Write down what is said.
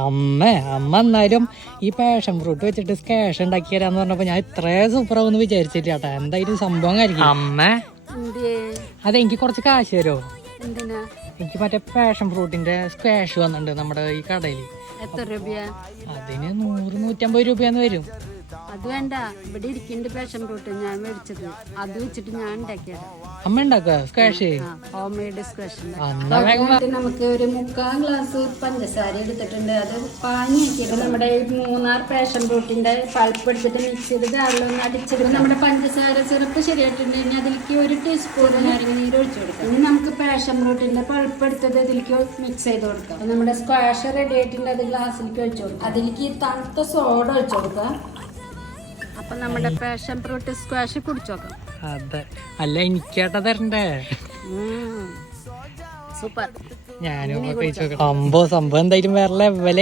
അമ്മ എന്നാലും ഈ പാഷൻ ഫ്രൂട്ട് വെച്ചിട്ട് സ്കാഷ് ഉണ്ടാക്കി തരാന്ന് പറഞ്ഞപ്പോ ഞാൻ ഇത്രേ സൂപ്പറാവെന്ന് വിചാരിച്ചില്ല ചേട്ടാ. എന്തായാലും സംഭവം ആയിരിക്കും. അതെനിക്ക് കുറച്ച് കാശ് തരുമോ? എനിക്ക് മറ്റേ പാഷൻ ഫ്രൂട്ടിന്റെ സ്ക്വാഷ് വന്നിട്ടുണ്ട് നമ്മുടെ ഈ കടയില്. എത്ര രൂപ? അതിന് 100-150 രൂപയെന്ന് വരും. അത് വേണ്ട, ഇവിടെ ഇരിക്കുന്നുണ്ട് പാഷൻ ഫ്രൂട്ട്, ഞാൻ മേടിച്ചത്. അത് വെച്ചിട്ട് ഞാൻ ഉണ്ടാക്കിയത്. അമ്മ ഉണ്ടാക്കുക സ്ക്വാഷ്? Home made squash. നമുക്ക് ഒരു 3/4 ഗ്ലാസ് പഞ്ചസാര എടുത്തിട്ടുണ്ട്. അത് പാനിയാക്കിയിട്ട് നമ്മുടെ 3 പാഷൻ ഫ്രൂട്ടിന്റെ പൾപ്പ് എടുത്തിട്ട് മിക്സ് ചെയ്ത് വെള്ളം അടിച്ചെടുത്ത് നമ്മുടെ പഞ്ചസാര സിറപ്പ് ശരിയായിട്ടുണ്ടെങ്കിൽ അതിലേക്ക് 1 ടീസ്പൂൺ നാരങ്ങനീര് ഒഴിച്ചു കൊടുക്കാം. ഇനി നമുക്ക് പാഷൻ ഫ്രൂട്ടിന്റെ പൾപ്പ് എടുത്തത് ഇതിലേക്ക് മിക്സ് ചെയ്ത് കൊടുക്കാം. നമ്മുടെ സ്ക്വാഷ് റെഡി ആയിട്ടുണ്ട്. അത് ഗ്ലാസ്സിലേക്ക് ഒഴിച്ചു കൊടുക്കാം. അതിലേക്ക് തണുത്ത സോഡ ഒഴിച്ചു കൊടുക്കാം. അപ്പൊ നമ്മുടെ പാഷൻ ഫ്രൂട്ട് സ്ക്വാഷ് കുടിച്ചോക്കാം. അതെ, അല്ല എനിക്കേട്ടാ തരണ്ടേ? സൂപ്പർ. ഞാനും സംഭവം എന്തായാലും വേറെ ലെവലായി.